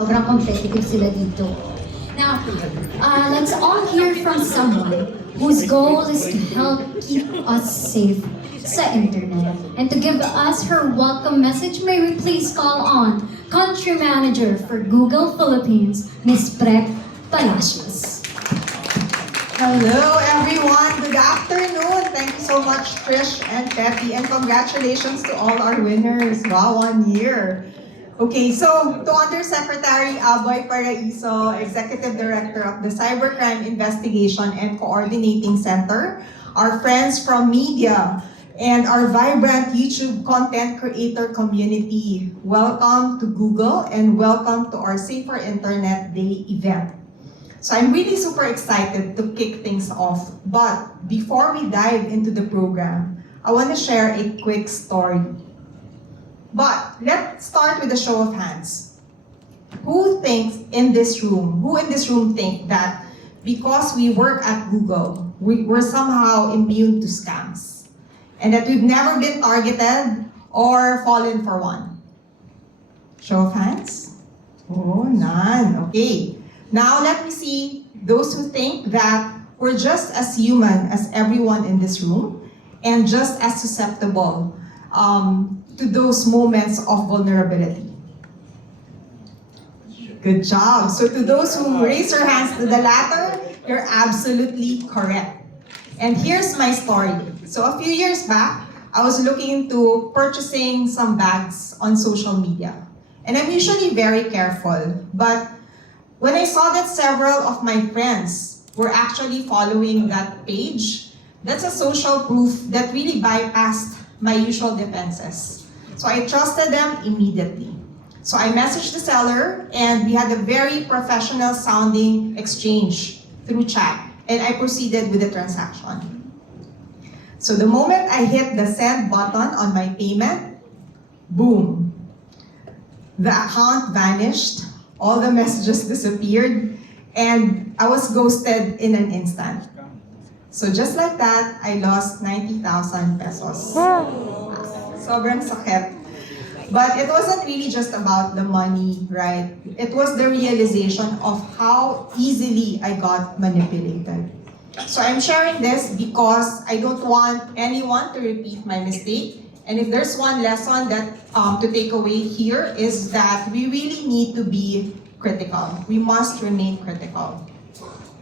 Sobrang competitive sila dito. Now, let's all hear from someone whose goal is to help keep us safe sa internet. And to give us her welcome message, may we please call on Country Manager for Google Philippines, Ms. Prep Palacios. Hello everyone, good afternoon. Thank you so much Trish and Peppy, and congratulations to all our winners. Wow, 1 year. Okay, so to Undersecretary Aboy Paraiso, Executive Director of the Cybercrime Investigation and Coordinating Center, our friends from media, and our vibrant YouTube content creator community, welcome to Google and welcome to our Safer Internet Day event. So I'm really super excited to kick things off. But before we dive into the program, I want to share a quick story. But let's start with a show of hands. Who in this room think that because we work at Google, we're somehow immune to scams? And that we've never been targeted or fallen for one? Show of hands? Oh, none. Okay. Now let me see those who think that we're just as human as everyone in this room and just as susceptible to those moments of vulnerability. Good job. So to those who raise your hands to the latter, you're absolutely correct. And here's my story. So a few years back, I was looking into purchasing some bags on social media. And I'm usually very careful, but when I saw that several of my friends were actually following that page, that's a social proof that really bypassed my usual defenses. So I trusted them immediately. So I messaged the seller and we had a very professional sounding exchange through chat, and I proceeded with the transaction. So the moment I hit the send button on my payment, boom, the account vanished, all the messages disappeared, and I was ghosted in an instant. So just like that, I lost 90,000 pesos. Sobrang sakit. But it wasn't really just about the money, right? It was the realization of how easily I got manipulated. So I'm sharing this because I don't want anyone to repeat my mistake. And if there's one lesson that to take away here is that we really need to be critical. We must remain critical.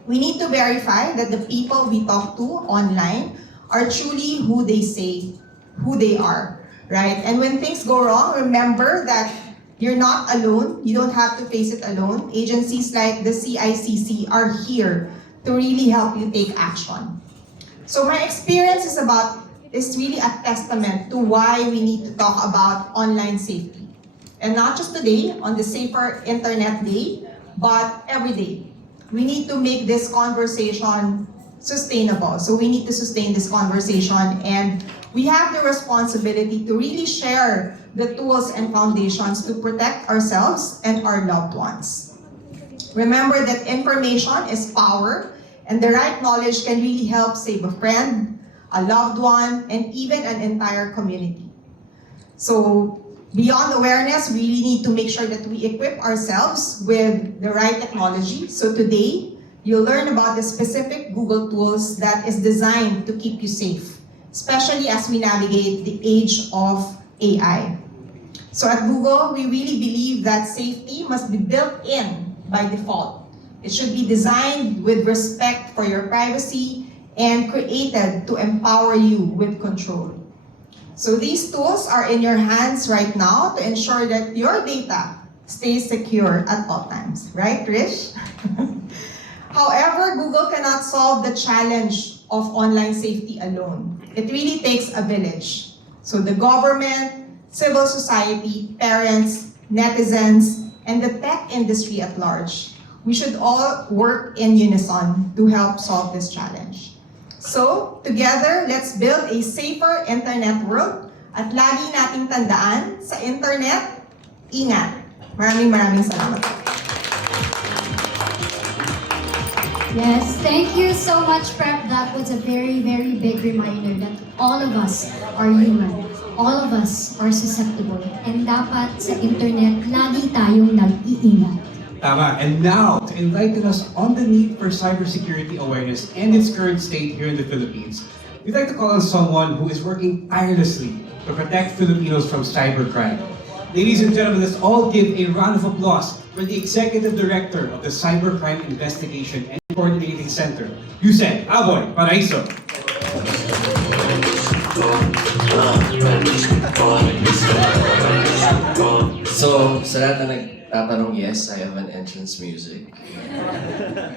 We need to verify that the people we talk to online are truly who they say who they are, right? And when things go wrong, remember that you're not alone. You don't have to face it alone. Agencies like the CICC are here to really help you take action. So my experience is really a testament to why we need to talk about online safety. And not just today, on the Safer Internet Day, but every day. We need to make this conversation sustainable. So we need to sustain this conversation, and we have the responsibility to really share the tools and foundations to protect ourselves and our loved ones. Remember that information is power, and the right knowledge can really help save a friend, a loved one, and even an entire community. So beyond awareness, we really need to make sure that we equip ourselves with the right technology. So today, you'll learn about the specific Google tools that is designed to keep you safe, especially as we navigate the age of AI. So at Google, we really believe that safety must be built in by default. It should be designed with respect for your privacy and created to empower you with control. So these tools are in your hands right now to ensure that your data stays secure at all times. Right, Trish? However, Google cannot solve the challenge of online safety alone. It really takes a village. So the government, civil society, parents, netizens, and the tech industry at large, we should all work in unison to help solve this challenge. So, together, let's build a safer internet world, at lagi nating tandaan, sa internet, ingat. Maraming salamat. Yes, thank you so much, Prep. That was a very, very big reminder that all of us are human. All of us are susceptible. And dapat sa internet, lagi tayong nag-iingat. Tama. And now, to enlighten us on the need for cybersecurity awareness and its current state here in the Philippines, we'd like to call on someone who is working tirelessly to protect Filipinos from cybercrime. Ladies and gentlemen, let's all give a round of applause for the Executive Director of the Cybercrime Investigation and Coordinating Center, Yusek Aboy Paraiso. So, sa lahat na nagtatanong, yes, I have an entrance music.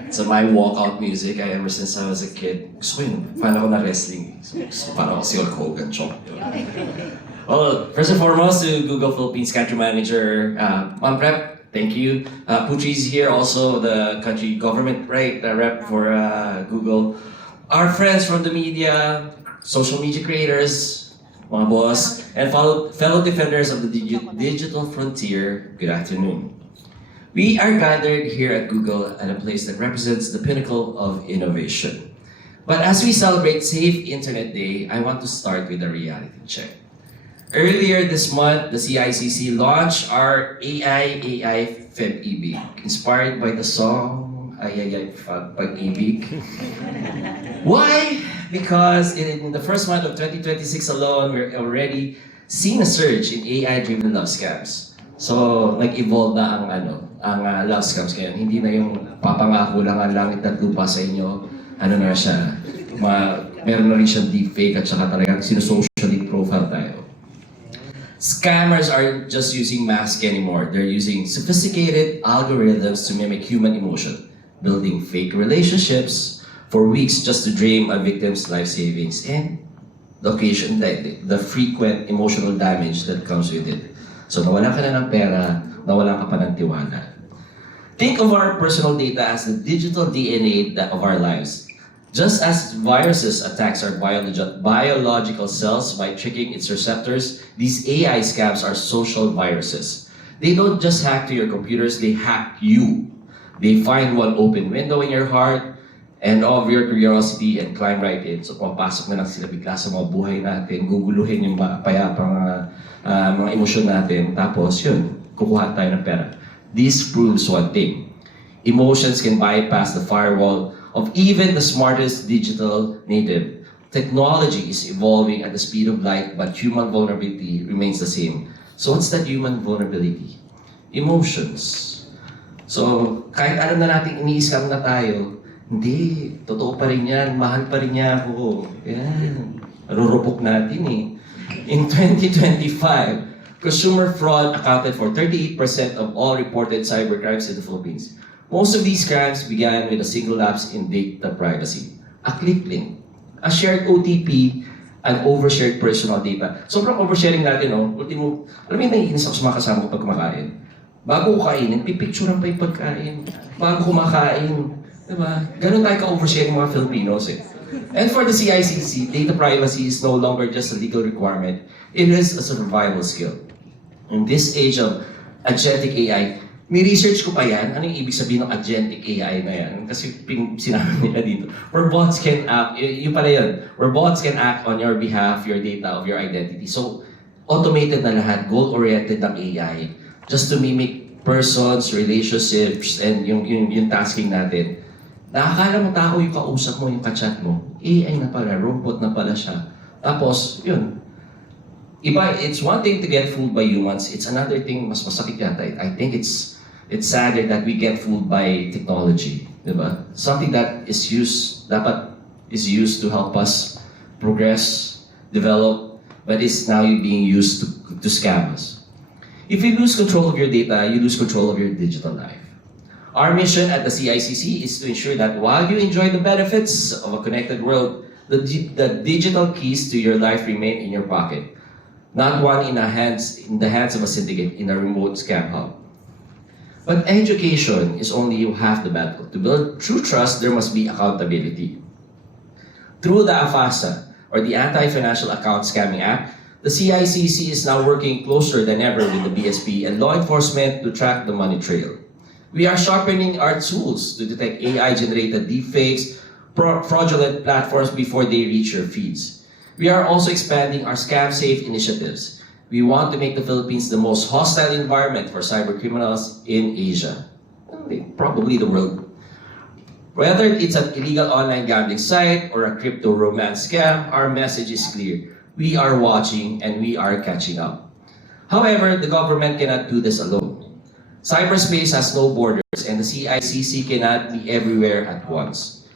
So my walkout music, ever since I was a kid, gusto ko yun, fan ako na wrestling. So, gusto ko parang ako si Hulk Hogan, chok. Well, first and foremost, to Google Philippines Country Manager, Ma'am Rep, thank you. Puchi's here, also the country government rep for Google. Our friends from the media, social media creators, mga boss, and fellow defenders of the digital frontier, good afternoon. We are gathered here at Google at a place that represents the pinnacle of innovation. But as we celebrate Safe Internet Day, I want to start with a reality check. Earlier this month, the CICC launched our AI Feb-ibig, inspired by the song Ay Pag-ibig. Why? Because in the first month of 2026 alone, we're already seeing a surge in AI-driven love scams. So, nag-evolve na ang love scams ngayon. Hindi na yung papangako lang ang langit at lupa sa inyo. Ano na siya, meron na rin siyang deepfake at saka talagang sinusocially profile tayo. Scammers aren't just using masks anymore. They're using sophisticated algorithms to mimic human emotion, building fake relationships for weeks just to drain a victim's life savings and the frequent emotional damage that comes with it. So nawalan ka na ng pera, nawalan ka pa ng tiwala. Think of our personal data as the digital DNA of our lives. Just as viruses attacks our biological cells by tricking its receptors, these AI scams are social viruses. They don't just hack to your computers, they hack you. They find one open window in your heart and of your curiosity and climb right in. So papasok na lang sila bigla sa mga buhay natin, guguluhin yung payapang mga emosyon natin, tapos yun, kukuha tayo ng pera. This proves one thing. Emotions can bypass the firewall of even the smartest digital native. Technology is evolving at the speed of light, but human vulnerability remains the same. So what's that human vulnerability? Emotions. So kahit alam na natin ini-scam na tayo, hindi, totoo pa rin yan, mahal pa rin niya ako. Yan, rurupok natin eh. In 2025, consumer fraud accounted for 38% of all reported cybercrimes in the Philippines. Most of these crimes began with a single lapse in data privacy. A click link, a shared OTP, and overshared personal data. Sobrang oversharing natin, no? Ultimo, alam mo yung naiinis ako sa mga kasama ko pag kumakain. Bago ko kainin, pipicturean pa yung pagkain. Bago kumakain. Diba? Ganun tayo ka-oversharing mga Filipinos eh. And for the CICC, data privacy is no longer just a legal requirement. It is a survival skill. In this age of agentic AI, may research ko pa yan, ano yung ibig sabihin ng agentic AI na yan? Kasi sinabi nila dito, where bots can act, yung pala yun, where bots can act on your behalf, your data, of your identity. So, automated na lahat, goal-oriented ng AI, just to mimic persons, relationships, and yung tasking natin. Nakakala mo tao yung kausap mo, yung kachat mo, AI na pala, robot na pala siya. Tapos, yun. Iba, it's one thing to get fooled by humans, it's another thing, mas masakit yata. I think it's sadder that we get fooled by technology, diba? Something that is used to help us progress, develop, but is now being used to scam us. If you lose control of your data, you lose control of your digital life. Our mission at the CICC is to ensure that while you enjoy the benefits of a connected world, the digital keys to your life remain in your pocket, not one in the hands of a syndicate in a remote scam hub. But education is only half the battle. To build true trust, there must be accountability. Through the AFASA, or the Anti-Financial Account Scamming Act, the CICC is now working closer than ever with the BSP and law enforcement to track the money trail. We are sharpening our tools to detect AI-generated deepfakes, fraudulent platforms before they reach your feeds. We are also expanding our scam-safe initiatives. We want to make the Philippines the most hostile environment for cybercriminals in Asia. probably the world. Whether it's an illegal online gambling site or a crypto romance scam, our message is clear. We are watching and we are catching up. However, the government cannot do this alone. Cyberspace has no borders and the CICC cannot be everywhere at once.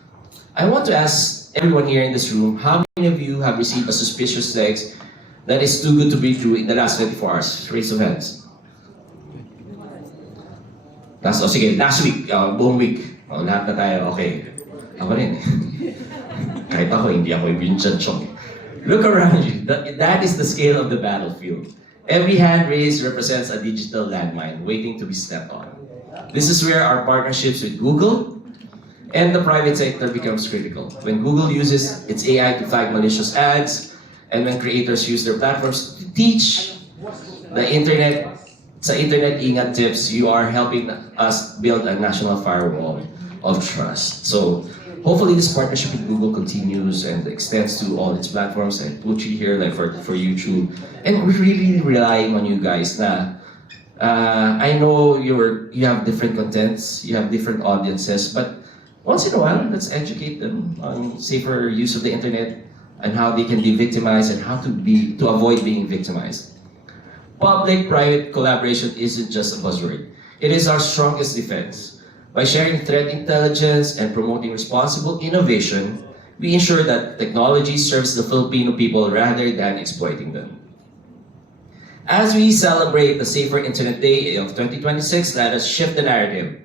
I want to ask everyone here in this room, how many of you have received a suspicious text that is too good to be true in the last 24 hours? Raise your hands. Sige, last week, buong week. Lahat na tayo, okay. Ako rin. Kahit ako, hindi ako yung Chong. Look around you. That is the scale of the battlefield. Every hand raised represents a digital landmine waiting to be stepped on. This is where our partnerships with Google and the private sector becomes critical. When Google uses its AI to flag malicious ads, and when creators use their platforms to teach the internet, sa Internet Ingat Tips, you are helping us build a national firewall of trust. So, hopefully this partnership with Google continues and extends to all its platforms, and Puchi here, like for YouTube. And we're really relying on you guys na, I know you have different contents, you have different audiences, but once in a while, let's educate them on safer use of the internet and how they can be victimized and how to avoid being victimized. Public-private collaboration isn't just a buzzword. It is our strongest defense. By sharing threat intelligence and promoting responsible innovation, we ensure that technology serves the Filipino people rather than exploiting them. As we celebrate the Safer Internet Day of 2026, let us shift the narrative.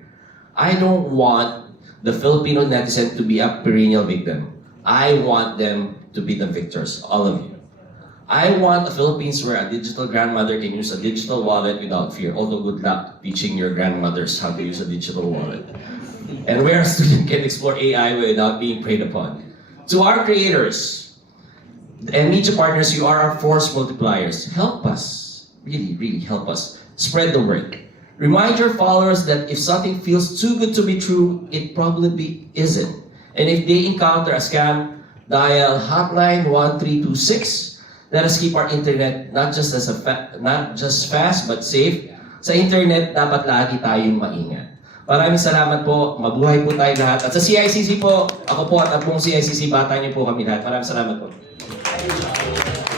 I don't want the Filipino netizen to be a perennial victim. I want them to be the victors, all of you. I want the Philippines where a digital grandmother can use a digital wallet without fear, although good luck teaching your grandmothers how to use a digital wallet. And where a student can explore AI without being preyed upon. To our creators and media partners, you are our force multipliers. Help us, really, really help us. Spread the word. Remind your followers that if something feels too good to be true, it probably isn't. And if they encounter a scam, dial hotline 1326. Let us keep our internet not just fast but safe. Sa internet, dapat lagi tayong maingat. Maraming salamat po. Mabuhay po tayo lahat. At sa CICC po, ako po at buong CICC, bata niyo po kami lahat. Maraming salamat po.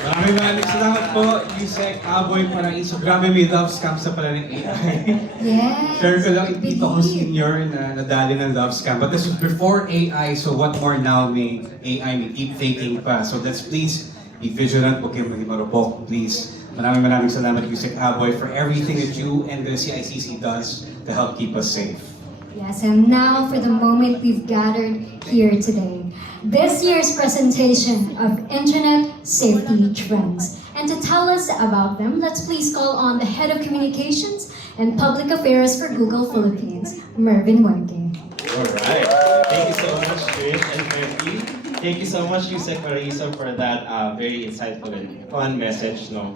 Maraming salamat po, Yusek Aboy Paraiso. Grabe, may love scam sa pala ng AI. Yes. Share ko lang, ito ko senior na nadali ng love scam. But this was before AI, so what more now may AI, may deep faking pa. So let's please be vigilant, huwag kayong maging marupok, please. Maraming salamat, Yusek Aboy, for everything that you and the CICC does to help keep us safe. Yes, and now for the moment we've gathered here today. This year's presentation of Internet Safety Trends. And to tell us about them, let's please call on the Head of Communications and Public Affairs for Google Philippines, Mervin Huenque. Alright, thank you so much, Trish and Fergie. Thank you so much, Yusek Paraiso, for that very insightful and fun message. No?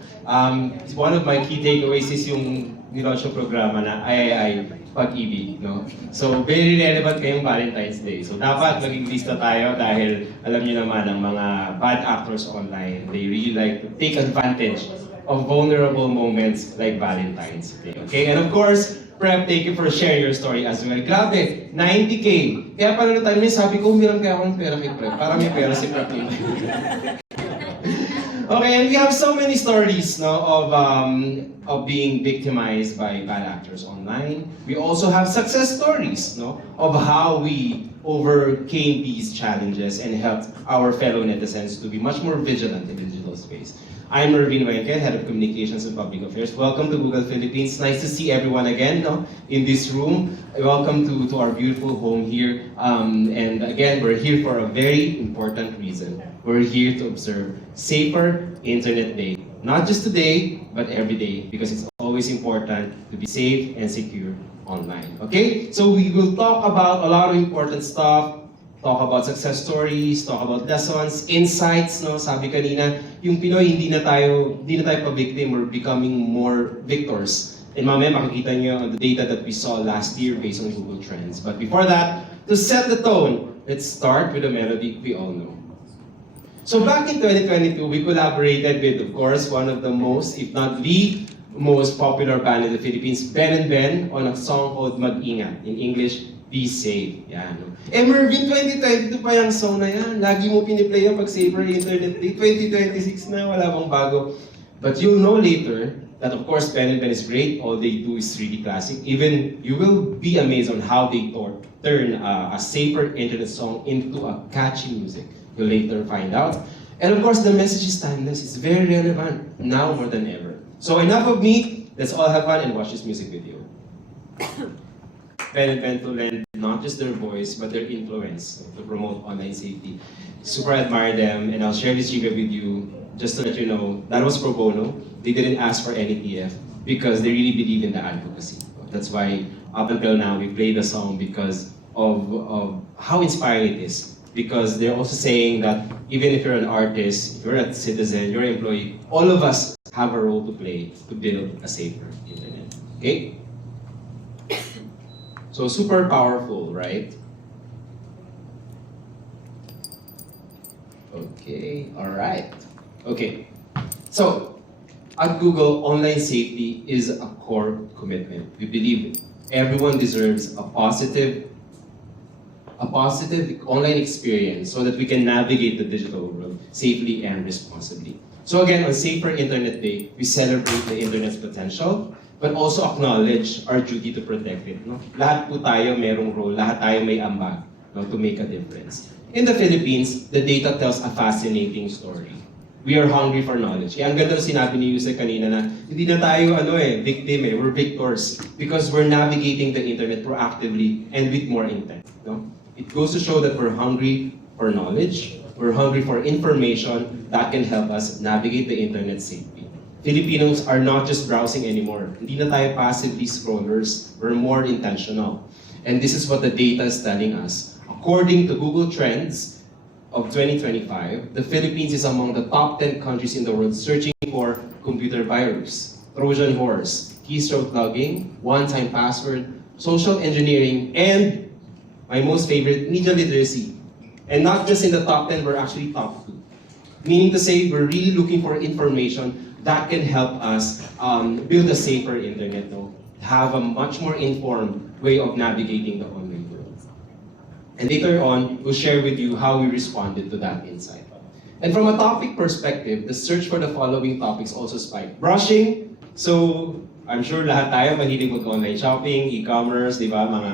One of my key takeaways is yung nilaunch yung programa na ay pag-ibig. No? So, very relevant kayong Valentine's Day. So, dapat maging lista tayo dahil alam niyo naman ang mga bad actors online, they really like to take advantage of vulnerable moments like Valentine's Day. Okay, and of course, Prep, thank you for sharing your story as well. Grabe, 90K. Kaya pala nung time niya, sabi ko, umiram kaya ako ng pera kay Prep. Para may pera si Prep yun. Okay, and we have so many stories no, of being victimized by bad actors online. We also have success stories no, of how we overcame these challenges and helped our fellow netizens to be much more vigilant in the digital space. I'm Mervin Huenque, Head of Communications and Public Affairs. Welcome to Google Philippines. Nice to see everyone again no, in this room. Welcome to our beautiful home here. And again, we're here for a very important reason. We're here to observe Safer Internet Day. Not just today, but every day, because it's always important to be safe and secure online. Okay? So we will talk about a lot of important stuff. Talk about success stories, talk about lessons, insights, no? Sabi kanina, yung Pinoy hindi na tayo pa-victim, we're becoming more victors. And mamaya makikita niyo the data that we saw last year based on Google Trends. But before that, to set the tone, let's start with a melody we all know. So back in 2022, we collaborated with, of course, one of the most, if not the most popular band in the Philippines, Ben and Ben, on a song called Mag-Ingat. In English, Be Safe. Yan. No? Mervin, 2022 pa yung song na yan. Lagi mo piniplay yung pag Safer Internet Day. 2026 na, wala bang bago. But you'll know later that of course Ben and Ben is great. All they do is really classic. Even you will be amazed on how they turn a safer internet song into a catchy music. You'll later find out. And of course, the message is timeless. It's very relevant now more than ever. So enough of me. Let's all have fun and watch this music video. Ben and Ben to lend not just their voice, but their influence to promote online safety. Super admire them, and I'll share this trivia with you just to let you know that was pro bono. They didn't ask for any TF because they really believe in the advocacy. That's why up until now we play the song because of how inspiring it is. Because they're also saying that even if you're an artist, if you're a citizen, you're an employee, all of us have a role to play to build a safer internet. Okay? So super powerful, right? Okay, all right. Okay, so at Google, online safety is a core commitment. We believe everyone deserves a positive online experience so that we can navigate the digital world safely and responsibly. So again, on Safer Internet Day, we celebrate the internet's potential, but also acknowledge our duty to protect it. No? Lahat po tayo merong role, lahat tayo may ambag, no, to make a difference. In the Philippines, the data tells a fascinating story. We are hungry for knowledge. Kaya ang ganda ng sinabi ni Yusek kanina na hindi na tayo victim we're victors because we're navigating the internet proactively and with more intent. No? It goes to show that we're hungry for knowledge, we're hungry for information that can help us navigate the internet safely. Filipinos are not just browsing anymore. Hindi na tayo passively scrollers, we're more intentional. And this is what the data is telling us. According to Google Trends of 2025, the Philippines is among the top 10 countries in the world searching for computer virus, Trojan horse, keystroke logging, one-time password, social engineering, and my most favorite, media literacy. And not just in the top 10, we're actually top 2. Meaning to say, we're really looking for information that can help us build a safer internet, no? Have a much more informed way of navigating the online world. And later on, we'll share with you how we responded to that insight. And from a topic perspective, the search for the following topics also spiked. Brushing, so I'm sure lahat tayo mahilig mag-online shopping, e-commerce, di ba? Mga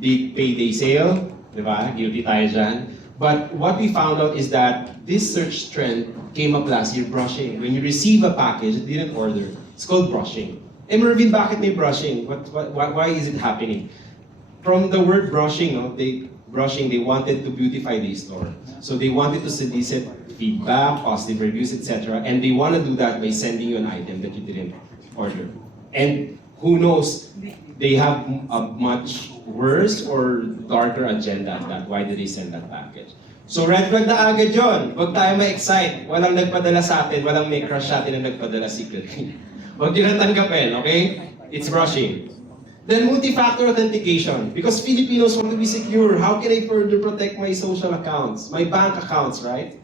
big payday sale, di ba? Guilty tayo dyan. But what we found out is that this search trend came up last year, brushing. When you receive a package, it didn't order. It's called brushing. Mervin, bakit may brushing? Why is it happening? From the word brushing, they wanted to beautify the store. So they wanted to solicit feedback, positive reviews, etc. And they want to do that by sending you an item that you didn't order. And who knows, they have a much worse or darker agenda at that. Why did they send that package? So red flag na agad yun. Huwag tayo ma-excite. Walang nagpadala sa atin, walang may crush sa atin na nagpadala secretly. Huwag nyo na tanggapin, okay? It's brushing. Then multi-factor authentication. Because Filipinos want to be secure. How can I further protect my social accounts, my bank accounts, right?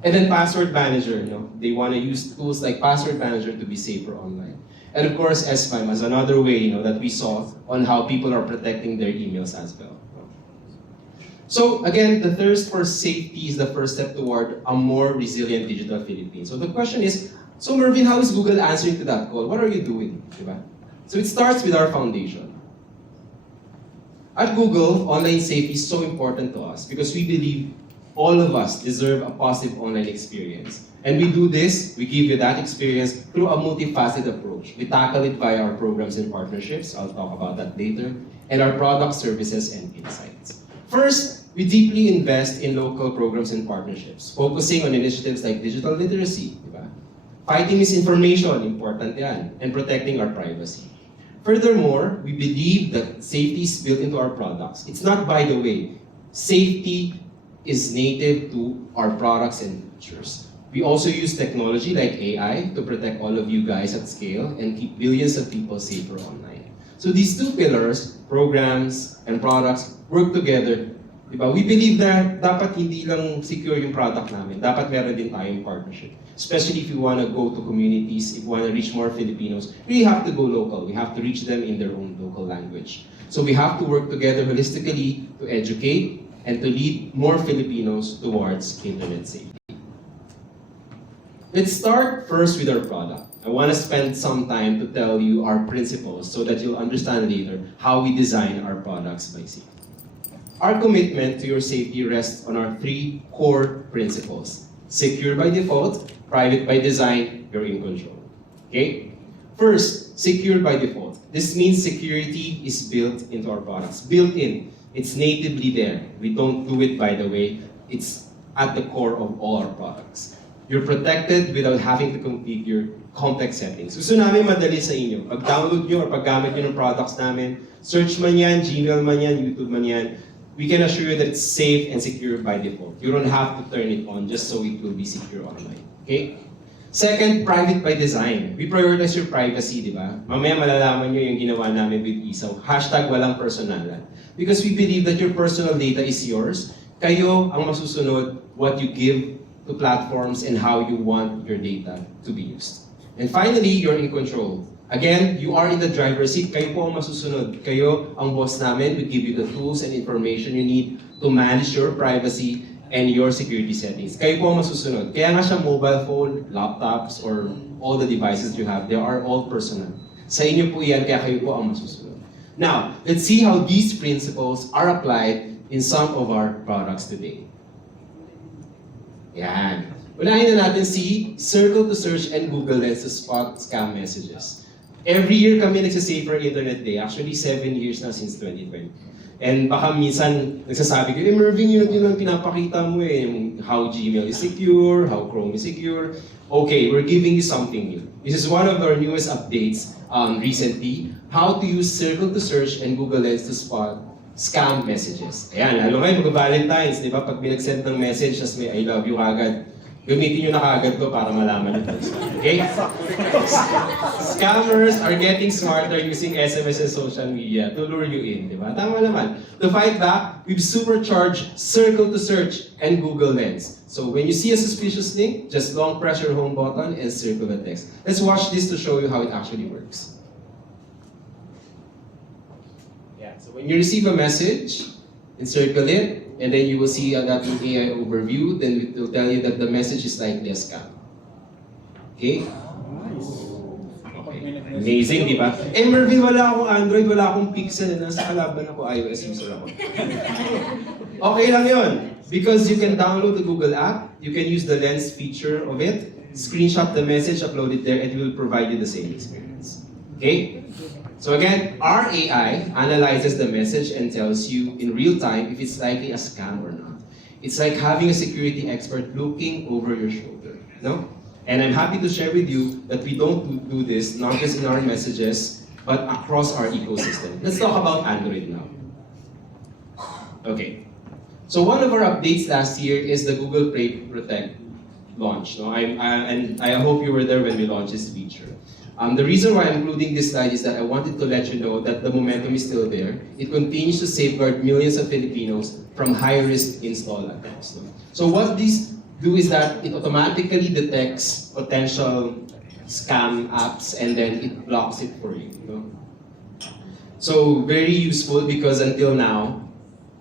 And then password manager. They want to use tools like password manager to be safer online. And of course, SPIME as another way that we saw on how people are protecting their emails as well. So again, the thirst for safety is the first step toward a more resilient digital Philippines. So the question is, so Mervin, how is Google answering to that call? What are you doing? Diba? So it starts with our foundation. At Google, online safety is so important to us because we believe all of us deserve a positive online experience. And we do this, we give you that experience through a multifaceted approach. We tackle it via our programs and partnerships, I'll talk about that later, and our products, services, and insights. First, we deeply invest in local programs and partnerships, focusing on initiatives like digital literacy, diba? Fighting misinformation, important yan, and protecting our privacy. Furthermore, we believe that safety is built into our products. It's not by the way. Safety is native to our products and features. We also use technology like AI to protect all of you guys at scale and keep billions of people safer online. So these two pillars, programs and products, work together Diba? We believe that dapat hindi lang secure yung product namin, dapat meron din tayong partnership. Especially if you want to go to communities, if you want to reach more Filipinos, we have to go local. We have to reach them in their own local language. So we have to work together holistically to educate and to lead more Filipinos towards internet safety. Let's start first with our product. I want to spend some time to tell you our principles so that you'll understand later how we design our products by safety. Our commitment to your safety rests on our 3 core principles. Secure by default, private by design, you're in control. Okay? First, secure by default. This means security is built into our products. Built in. It's natively there. We don't do it by the way. It's at the core of all our products. You're protected without having to configure complex settings. Gusto namin madali sa inyo. Pag-download nyo or paggamit nyo ng products namin, search man yan, Gmail man yan, YouTube man yan, we can assure you that it's safe and secure by default. You don't have to turn it on just so it will be secure online. Okay? Second, private by design. We prioritize your privacy, di ba? Mamaya malalaman nyo yung ginawa namin with Isaw. Hashtag walang personalan. Because we believe that your personal data is yours. Kayo ang masusunod what you give to platforms and how you want your data to be used. And finally, you're in control. Again, you are in the driver's seat. Kayo po ang masusunod. Kayo ang boss namin. We give you the tools and information you need to manage your privacy and your security settings. Kayo po ang masusunod. Kaya nga siya mobile phone, laptops, or all the devices you have, they are all personal. Sa inyo po yan, kaya kayo po ang masusunod. Now, let's see how these principles are applied in some of our products today. Yan. Unahin na natin si Circle to Search and Google Lens to spot scam messages. Every year kami nagsa-Safer Internet Day. Actually, 7 years na since 2020. And baka minsan nagsasabi ko, Mervin, yun ang pinapakita mo yung how Gmail is secure, how Chrome is secure. Okay, we're giving you something new. This is one of our newest updates recently. How to use Circle to Search and Google Lens to spot scam messages. Ayan, lalo ngayon mag-Valentine's, di ba? Pag binag-send ng message, as may I love you kagad, gamitin nyo na kagad to para malaman nyo. Okay? Scammers are getting smarter using SMS and social media to lure you in, di ba? Tama naman. To fight back, we've supercharged Circle to Search and Google Lens. So when you see a suspicious link, just long press your home button and circle the text. Let's watch this to show you how it actually works. Yeah, so when you receive a message, encircle it, and then you will see that AI overview, then it will tell you that the message is likely a scam. Okay? Okay. Amazing, di ba? Mervin, wala akong Android, wala akong Pixel, nasa kalaban ako, iOS user ako. Okay lang yun. Because you can download the Google app, you can use the Lens feature of it, screenshot the message, upload it there, and it will provide you the same experience. Okay? So again, our AI analyzes the message and tells you in real time if it's likely a scam or not. It's like having a security expert looking over your shoulder, no? And I'm happy to share with you that we don't do this, not just in our messages, but across our ecosystem. Let's talk about Android now. Okay. So one of our updates last year is the Google Play Protect launch. No? And I hope you were there when we launched this feature. The reason why I'm including this slide is that I wanted to let you know that the momentum is still there. It continues to safeguard millions of Filipinos from high-risk install attempts. So what these do is that it automatically detects potential scam apps and then it blocks it for you. So very useful because until now,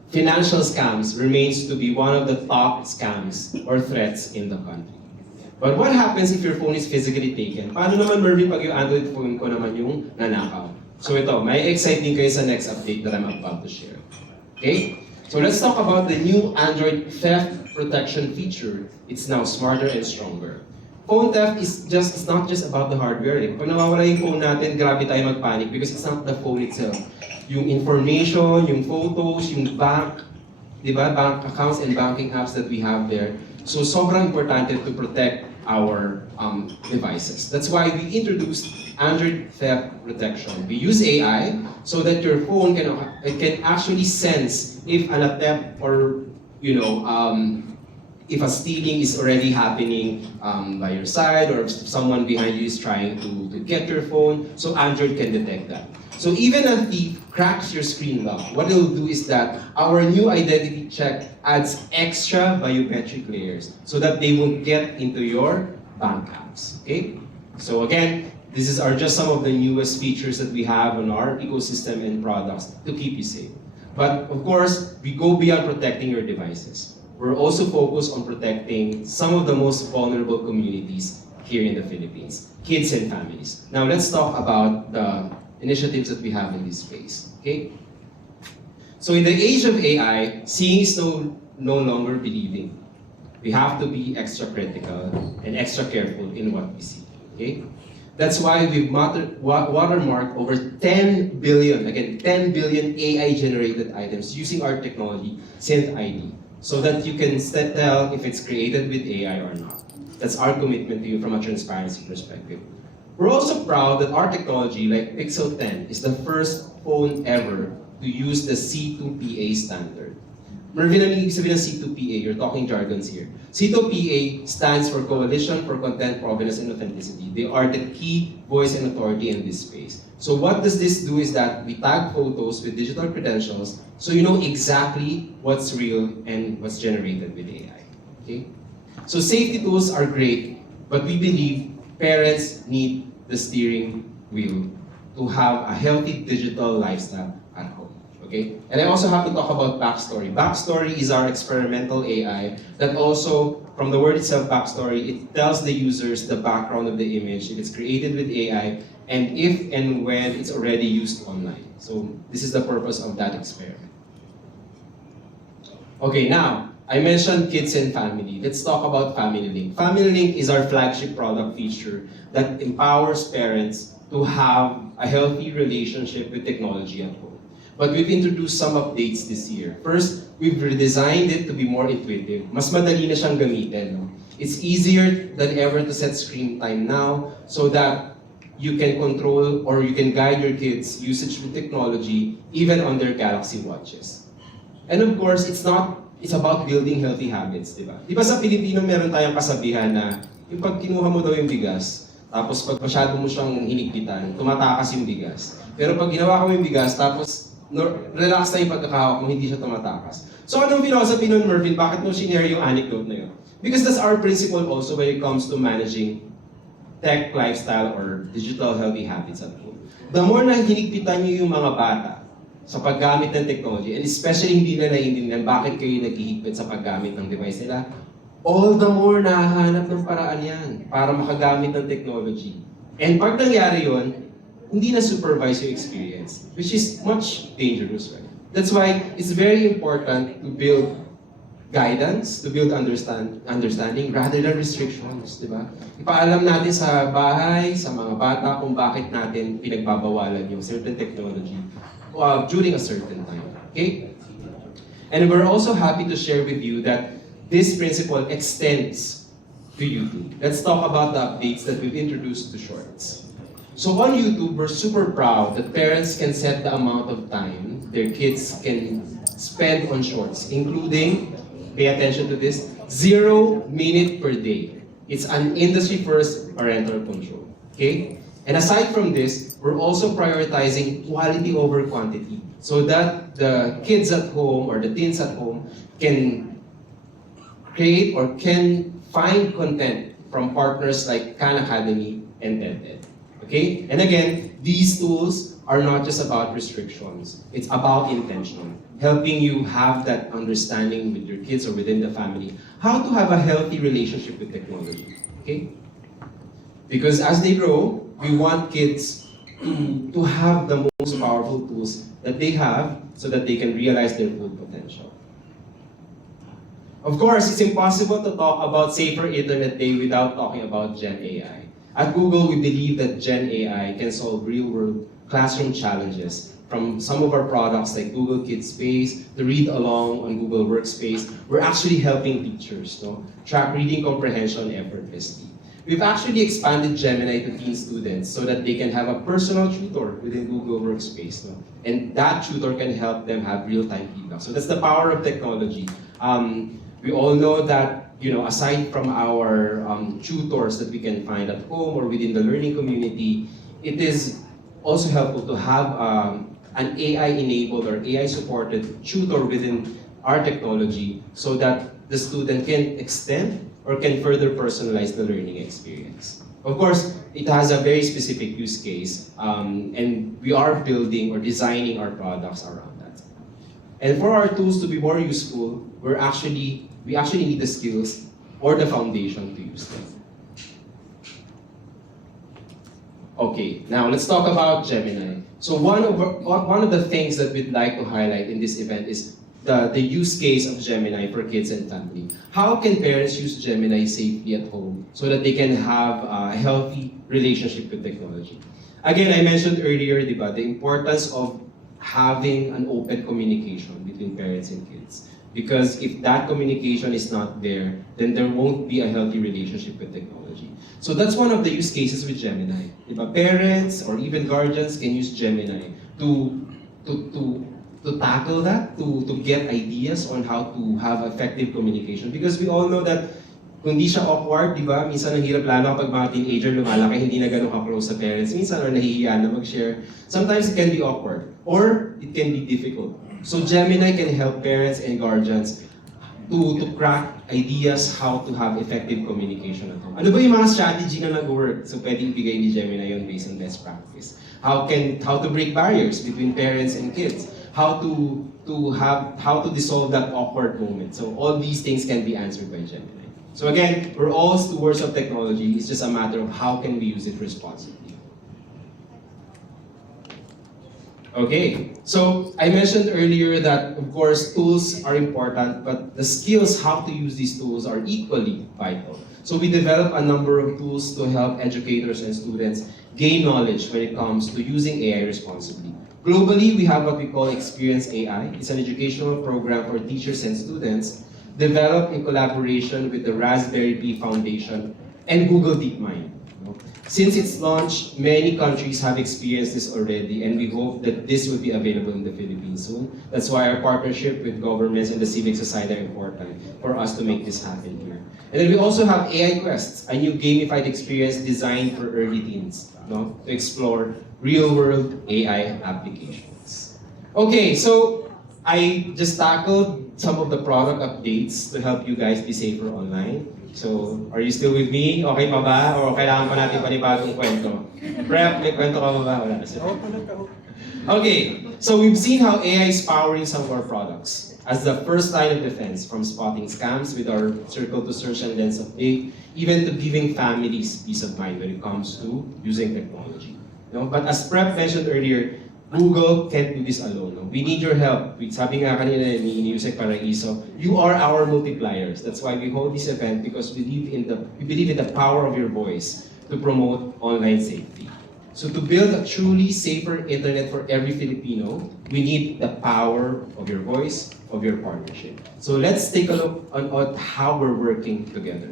financial scams remains to be one of the top scams or threats in the country. But what happens if your phone is physically taken? Paano naman, Mervin, pag yung Android phone ko naman yung nanakaw? So ito, may exciting kayo sa next update that I'm about to share. Okay? So let's talk about the new Android theft protection feature. It's now smarter and stronger. Phone theft is not just about the hardware. Pag nawawala yung phone natin, grabe tayo magpanic because it's not the phone itself. Yung information, yung photos, yung bank, di ba? Bank accounts and banking apps that we have there. So sobrang importante to protect our devices. That's why we introduced Android Theft Protection. We use AI so that your phone can actually sense if an attempt or if a stealing is already happening by your side or if someone behind you is trying to get your phone. So Android can detect that. So even a thief cracks your screen lock, what it'll do is that our new identity check adds extra biometric layers so that they won't get into your bank apps. Okay? So again, this is just some of the newest features that we have on our ecosystem and products to keep you safe. But of course, we go beyond protecting your devices. We're also focused on protecting some of the most vulnerable communities here in the Philippines, kids and families. Now let's talk about the initiatives that we have in this space. Okay? So in the age of AI, seeing is no longer believing. We have to be extra critical and extra careful in what we see. Okay? That's why we've watermarked over 10 billion, again, 10 billion AI-generated items using our technology, Synth ID, so that you can tell if it's created with AI or not. That's our commitment to you from a transparency perspective. We're also proud that our technology, like Pixel 10, is the first phone ever to use the C2PA standard. Mervin, ano yung ibig sabihin ng C2PA? You're talking jargons here. C2PA stands for Coalition for Content Provenance and Authenticity. They are the key voice and authority in this space. So what does this do is that we tag photos with digital credentials so you know exactly what's real and what's generated with AI. Okay? So safety tools are great, but we believe parents need the steering wheel to have a healthy digital lifestyle at home. Okay? And I also have to talk about Backstory. Backstory is our experimental AI that also, from the word itself, Backstory, it tells the users the background of the image, if it's created with AI, and if and when it's already used online. So this is the purpose of that experiment. Okay, now, I mentioned kids and family. Let's talk about Family Link. Family Link is our flagship product feature that empowers parents to have a healthy relationship with technology at home. But we've introduced some updates this year. First, we've redesigned it to be more intuitive. Mas madali na siyang gamitin. No? It's easier than ever to set screen time now so that you can control or you can guide your kids' usage with technology even on their Galaxy Watches. And of course, it's about building healthy habits, di ba? Di ba sa Pilipino meron tayong kasabihan na yung pag kinuha mo daw yung bigas, tapos pag masyado mo siyang hinigpitan, tumatakas yung bigas. Pero pag ginawa ko yung bigas, tapos relax na yung pagkakahawak mo, hindi siya tumatakas. So anong philosophy nun, Mervin? Bakit mo sinare yung anecdote na yun? Because that's our principle also when it comes to managing tech lifestyle or digital healthy habits at home. The more na hinigpitan nyo yung mga bata sa paggamit ng technology, and especially hindi na naiintindihan bakit kayo naghihigpit sa paggamit ng device nila, all the more nahahanap ng paraan yan para makagamit ng technology. And pag nangyari yun, hindi na supervise yung experience, which is much dangerous, right? That's why it's very important to build guidance, to build understanding rather than restrictions, di ba? Ipaalam natin sa bahay, sa mga bata kung bakit natin pinagbabawalan yung certain technology during a certain time, okay? And we're also happy to share with you that this principle extends to YouTube. Let's talk about the updates that we've introduced to Shorts. So on YouTube, we're super proud that parents can set the amount of time their kids can spend on Shorts, including, pay attention to this, 0 minute per day. It's an industry-first parental control, okay? And aside from this, we're also prioritizing quality over quantity so that the kids at home or the teens at home can create or can find content from partners like Khan Academy and TED. Okay? And again, these tools are not just about restrictions. It's about intention, helping you have that understanding with your kids or within the family, how to have a healthy relationship with technology. Okay? Because as they grow, we want kids to have the most powerful tools that they have so that they can realize their full potential. Of course, it's impossible to talk about Safer Internet Day without talking about Gen AI. At Google, we believe that Gen AI can solve real-world classroom challenges from some of our products like Google Kids Space, the Read Along on Google Workspace. We're actually helping teachers track reading comprehension effortlessly. We've actually expanded Gemini to teen students so that they can have a personal tutor within Google Workspace. And that tutor can help them have real-time feedback. So that's the power of technology. We all know that aside from our tutors that we can find at home or within the learning community, it is also helpful to have an AI-enabled or AI-supported tutor within our technology so that the student can extend or can further personalize the learning experience. Of course, it has a very specific use case, and we are building or designing our products around that. And for our tools to be more useful, we actually need the skills or the foundation to use them. Okay, now let's talk about Gemini. So one of the things that we'd like to highlight in this event is the use case of Gemini for kids and family. How can parents use Gemini safely at home so that they can have a healthy relationship with technology? Again, I mentioned earlier, diba, the importance of having an open communication between parents and kids. Because if that communication is not there, then there won't be a healthy relationship with technology. So that's one of the use cases with Gemini. Diba? Parents or even guardians can use Gemini to tackle that, to get ideas on how to have effective communication. Because we all know that kung di siya awkward, di ba? Minsan ang hirap lalo kapag mga teenager lumalaki, hindi na ganun ka-close sa parents. Minsan or nahihiya na mag-share. Sometimes it can be awkward or it can be difficult. So Gemini can help parents and guardians to crack ideas how to have effective communication at home. Ano ba yung mga strategy na nag-work? So pwedeng ibigay ni Gemini yun based on best practice. How to break barriers between parents and kids. How to dissolve that awkward moment. So all these things can be answered by Gemini. So again, we're all stewards of technology. It's just a matter of how can we use it responsibly. Okay, so I mentioned earlier that of course tools are important, but the skills how to use these tools are equally vital. So we develop a number of tools to help educators and students gain knowledge when it comes to using AI responsibly. Globally, we have what we call Experience AI. It's an educational program for teachers and students developed in collaboration with the Raspberry Pi Foundation and Google DeepMind. Since its launch, many countries have experienced this already, and we hope that this will be available in the Philippines soon. That's why our partnership with governments and the civic society are important for us to make this happen here. And then we also have AI Quests, a new gamified experience designed for early teens, to explore real-world AI applications. Okay, so I just tackled some of the product updates to help you guys be safer online. So, are you still with me? Okay pa ba? O kailangan pa natin panibagong kwento? Prep, may kwento ka pa ba? Wala na sila. Okay, so we've seen how AI is powering some of our products as the first line of defense, from spotting scams with our Circle to Search and Lens Update, even to giving families peace of mind when it comes to using technology. But as Prep mentioned earlier, Google can't do this alone. We need your help. Sabi nga kanina ni Yusek Paraiso, you are our multipliers. That's why we hold this event, because we believe in the power of your voice to promote online safety. So to build a truly safer internet for every Filipino, we need the power of your voice, of your partnership. So let's take a look at how we're working together.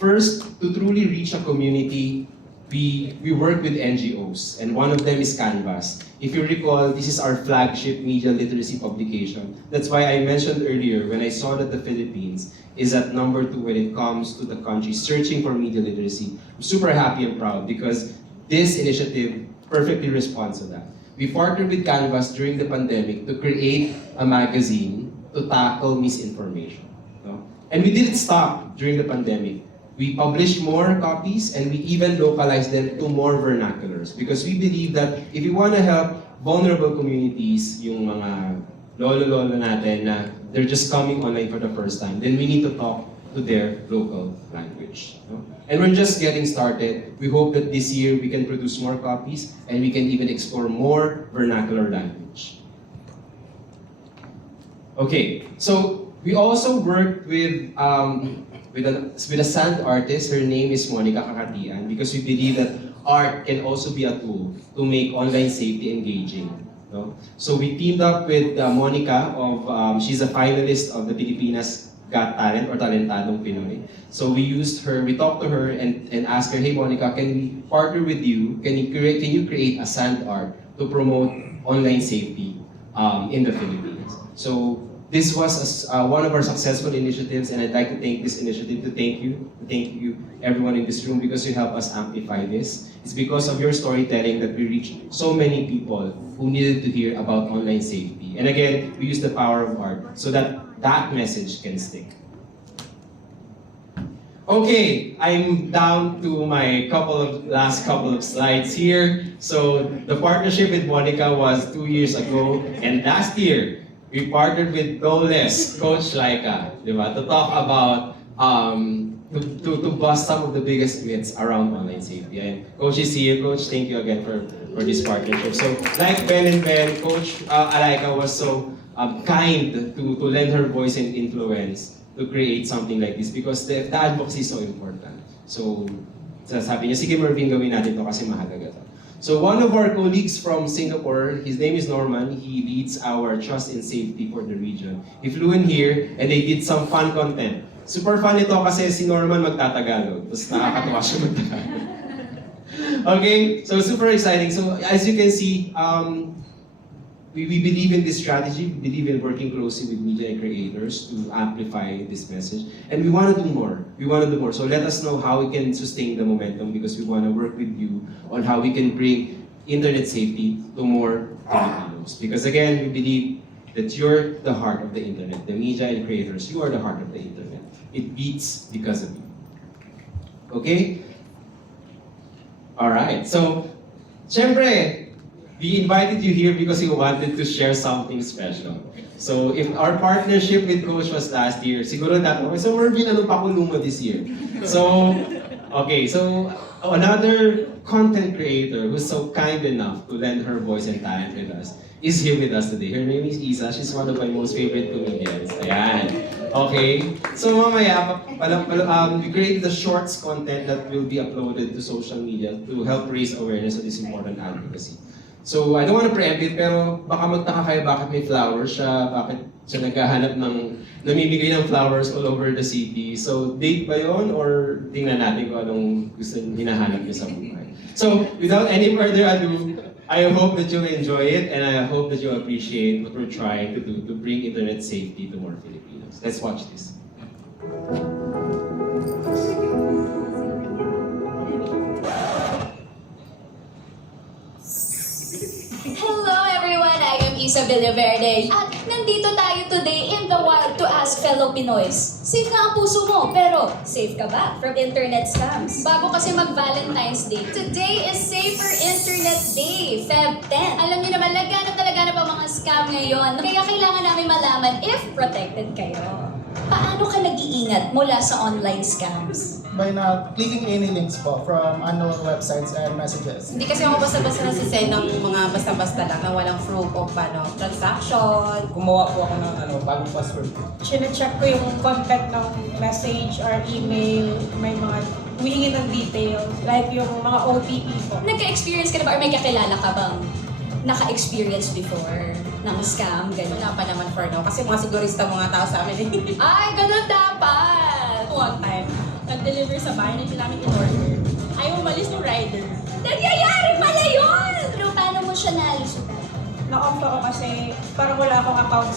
First, to truly reach a community, we work with NGOs, and one of them is Canvas. If you recall, this is our flagship media literacy publication. That's why I mentioned earlier, when I saw that the Philippines is at number 2 when it comes to the country searching for media literacy, I'm super happy and proud because this initiative perfectly responds to that. We partnered with Canvas during the pandemic to create a magazine to tackle misinformation. And we didn't stop during the pandemic. We published more copies, and we even localized them to more vernaculars, because we believe that if we want to help vulnerable communities, yung mga lolo-lolo natin na they're just coming online for the first time, then we need to talk to their local language. And we're just getting started. We hope that this year we can produce more copies, and we can even explore more vernacular language. Okay, so we also worked with a sand artist. Her name is Monica Kakatian, because we believe that art can also be a tool to make online safety engaging. So we teamed up with Monica she's a finalist of the Pilipinas Got Talent or Talentadong Pinoy. So we talked to her and asked her, hey Monica, can we partner with you? Can you create a sand art to promote online safety in the Philippines? So this was one of our successful initiatives, and I'd like to take this initiative to thank you, everyone in this room, because you help us amplify this. It's because of your storytelling that we reached so many people who needed to hear about online safety. And again, we use the power of art so that that message can stick. Okay, I'm down to my last couple of slides here. So the partnership with Monica was 2 years ago, and last year, we partnered with no less Coach Laika, di ba? To talk about, to bust some of the biggest myths around online safety. And Coach is here. Coach, thank you again for this partnership. So like Ben and Ben, Coach Laika was so kind to lend her voice and influence to create something like this because the advocacy is so important. So sabi niya, sige Mervin, gawin natin to kasi mahalaga to. So one of our colleagues from Singapore, his name is Norman, he leads our trust and safety for the region. He flew in here and they did some fun content. Super fun ito kasi si Norman magtatagalog, tapos nakakatawa siya magtagalog. Okay, so super exciting. So as you can see, we believe in this strategy, we believe in working closely with media and creators to amplify this message. And we want to do more. So let us know how we can sustain the momentum because we want to work with you on how we can bring internet safety to more Filipinos. Because again, we believe that you're the heart of the internet. The media and creators, you are the heart of the internet. It beats because of you. Okay? Alright, so, syempre, we invited you here because we wanted to share something special. So if our partnership with Coach was last year, siguro tatanong, so Mervin, anong pakulo mo this year? So, okay, so another content creator who's so kind enough to lend her voice and talent with us is here with us today. Her name is Isa. She's one of my most favorite comedians. Ayan. Okay. So mamaya, we created the shorts content that will be uploaded to social media to help raise awareness of this important advocacy. So, I don't want to preempt it, pero baka magtaka kayo bakit may flowers siya, bakit siya naghahanap namimigay ng flowers all over the city. So, date ba yun? Or tingnan natin kung anong gusto hinahanap niya sa buhay. So, without any further ado, I hope that you'll enjoy it and I hope that you'll appreciate what we're trying to do to bring internet safety to more Filipinos. Let's watch this. Hello everyone! I am Isa Villaverde. At nandito tayo today in the wild to ask fellow Pinoys, safe na ang puso mo, pero safe ka ba from internet scams? Bago kasi mag-Valentine's Day, today is Safer Internet Day, Feb 10. Alam niyo naman, laganap ang mga scam ngayon, kaya kailangan namin malaman if protected kayo. Paano ka nag-iingat mula sa online scams? By not clicking any links po from unknown websites and messages. Hindi kasi ako basta-basta nasisend ng mga basta-basta lang na walang proof of transaction. Gumawa po ako ng bagong password. Chine-check ko yung content ng message or email, may mga humihingi ng details, like yung mga OTP po. Nagka-experience ka na ba or may kakilala ka bang naka-experience before ng scam? Ganun. Wala pa naman for now. Kasi mga sigurista mga tao sa amin. Ay, ganun dapat! One time, nag-deliver sa bahay na namin in-order. Ayaw umalis ng rider. Nangyayari pala yun! Pero paano mo siya nalisutan? Na-off ako kasi parang wala akong account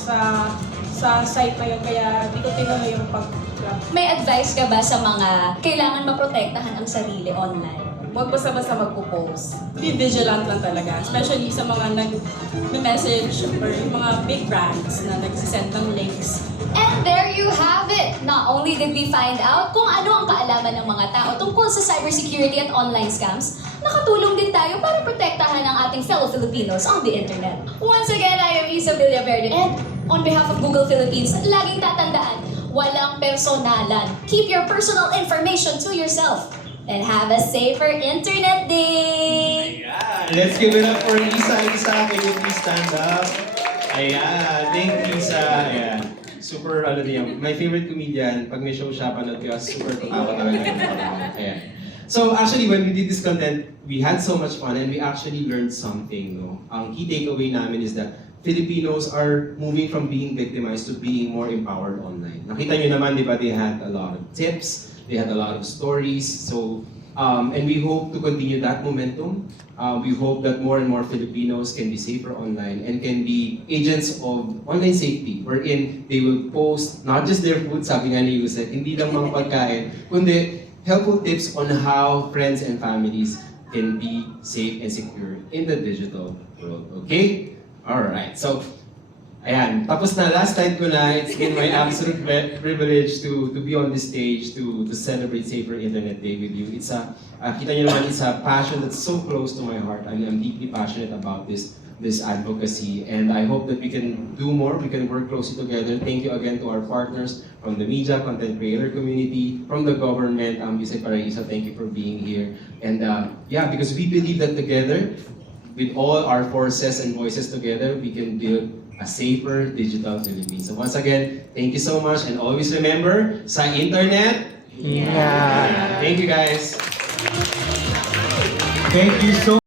sa site na yun, kaya di ko tinuloy yung pag-grab. May advice ka ba sa mga kailangan maprotektahan ang sarili online? Huwag basta-basta magpo-post. Be vigilant lang talaga, especially sa mga nag-message or yung mga big brands na nagsisend ng links. And there you have it! Not only did we find out kung ano ang kaalaman ng mga tao tungkol sa cybersecurity at online scams, nakatulong din tayo para protektahan ang ating fellow Filipinos on the internet. Once again, I am Isa Villaverde, and on behalf of Google Philippines, laging tatandaan, walang personalan. Keep your personal information to yourself. And have a safer internet day! Ayan. Let's give it up for Isa. Isa, can you please stand up? Ayan. Thank you, Isa. Ayan. Super, my favorite comedian, pag may show siya, panood ko, super tatawa talaga. Ayan. So actually, when we did this content, we had so much fun and we actually learned something. No? Ang key takeaway namin is that Filipinos are moving from being victimized to being more empowered online. Nakita nyo naman, di ba, they had a lot of tips, they had a lot of stories. So And we hope to continue that momentum. We hope that more and more Filipinos can be safer online and can be agents of online safety, wherein they will post not just their food, sabi nga ni Yusek, hindi lang mga pagkain, kundi helpful tips on how friends and families can be safe and secure in the digital world. Okay? Alright, so ayan, tapos na, last time ko na, it's been my absolute privilege to be on this stage to celebrate Safer Internet Day with you. It's kita nyo naman, it's a passion that's so close to my heart. I'm deeply passionate about this advocacy, and I hope that we can do more, we can work closely together. Thank you again to our partners from the media, content creator community, from the government. Yusek Paraisa, thank you for being here. And yeah, because we believe that together, with all our forces and voices together, we can build a safer digital Philippines. So once again, thank you so much, and always remember, sa internet, Yeah. Thank you guys. Thank you so